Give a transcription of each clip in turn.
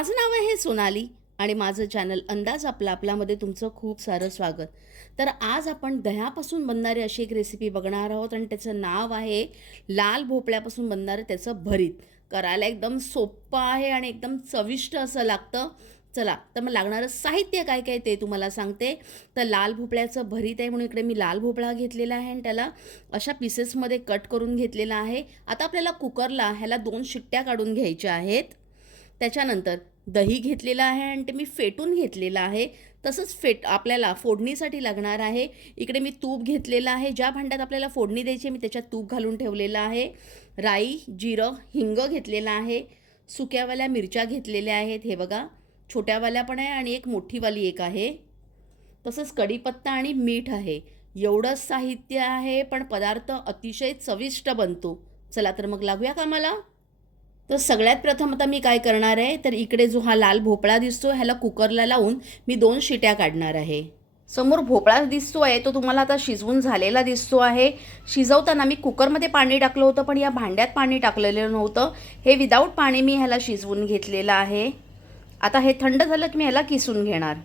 माझं नाव आहे सोनाली आणि माझं चॅनल अंदाज आपला आपल्यामध्ये तुमचं खूप सारं स्वागत. तर आज आपण दह्यापासून बनणारी अशी एक रेसिपी बघणार आहोत आणि त्याचं नाव आहे लाल भोपळ्यापासून बनणारं त्याचं भरीत. करायला एकदम सोपं आहे आणि एकदम चविष्ट असं लागतं. चला तर मग लागणारं साहित्य काय काय ते तुम्हाला सांगते. तर लाल भोपळ्याचं भरीत आहे म्हणून इकडे मी लाल भोपळा घेतलेला आहे आणि त्याला अशा पीसेसमध्ये कट करून घेतलेला आहे. आता आपल्याला कुकरला ह्याला दोन शिट्ट्या काढून घ्यायच्या आहेत. त्याच्यानंतर दही घेतलेलं आहे आणि ते मी फेटून घेतलेलं आहे. तसंच फेट आपल्याला फोडणीसाठी लागणार आहे. इकडे मी तूप घेतलेलं आहे. ज्या भांड्यात आपल्याला फोडणी द्यायची आहे, मी त्याच्यात तूप घालून ठेवलेलं आहे. राई जिरं हिंग घेतलेलं आहे. सुक्यावाल्या मिरच्या घेतलेल्या आहेत. हे बघा छोट्यावाल्या पण आहे आणि एक मोठीवाली एक आहे. तसंच कढीपत्ता आणि मीठ आहे. एवढंच साहित्य आहे पण पदार्थ अतिशय चविष्ट बनतो. चला तर मग लागूया कामाला? तर सगळ्यात प्रथम आता मी काय करणार आहे? तर इकडे जो हा लाल भोपळा दिसतो ह्याला कुकरला लावून मी दोन शिट्या काढणार आहे. समोर भोपळा दिसतो आहे तो तुम्हाला आता शिजवून झालेला दिसतो आहे. शिजवताना मी कुकरमध्ये पाणी टाकलं होतं पण या भांड्यात पाणी टाकलेलं नव्हतं. हे विदाऊट पाणी मी ह्याला शिजवून घेतलेलं आहे. आता हे थंड झालं की मी ह्याला किसून घेणार.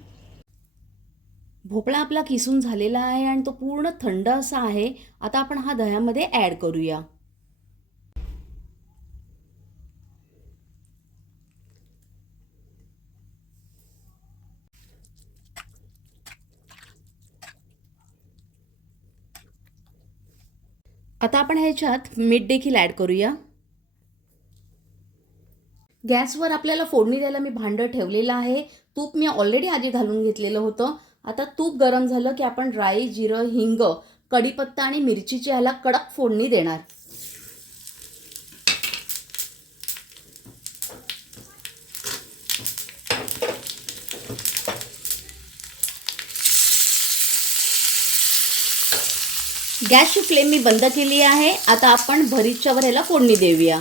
भोपळा आपला किसून झालेला आहे आणि तो पूर्ण थंड असा आहे. आता आपण हा दह्यामध्ये ॲड करूया. आता आपण ह्याच्यात मीठ देखील ॲड करूया. गॅसवर आपल्याला फोडणी द्यायला मी भांडं ठेवलेलं आहे. तूप मी ऑलरेडी आधी घालून घेतलेलं होतं. आता तूप गरम झालं की आपण राई जिरं हिंग कढीपत्ता आणि मिरचीची ह्याला कडक फोडणी देणार. गॅसची फ्लेम मी बंद केली आहे. आता आपण भरीच्या ह्याला फोडणी देऊया.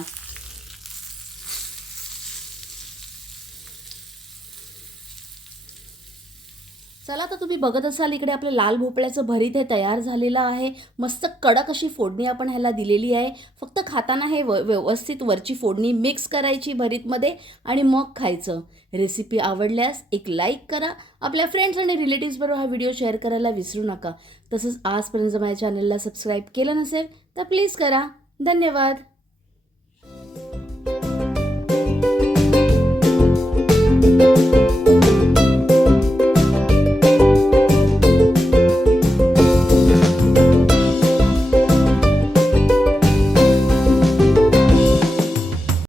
चला तर तुम्ही बघत असाल इकडे आपलं लाल भोपळ्याचं भरीत हे तयार झालेलं आहे. मस्त कडक अशी फोडणी आपण ह्याला दिलेली आहे. फक्त खाताना हे व व्यवस्थित वरची फोडणी मिक्स करायची भरीतमध्ये आणि मग खायचं. रेसिपी आवडल्यास एक लाईक करा. आपल्या फ्रेंड्स आणि रिलेटिव्सबरोबर हा व्हिडिओ शेअर करायला विसरू नका. तसंच आजपर्यंत माझ्या चॅनलला सबस्क्राईब केलं नसेल तर प्लीज करा. धन्यवाद.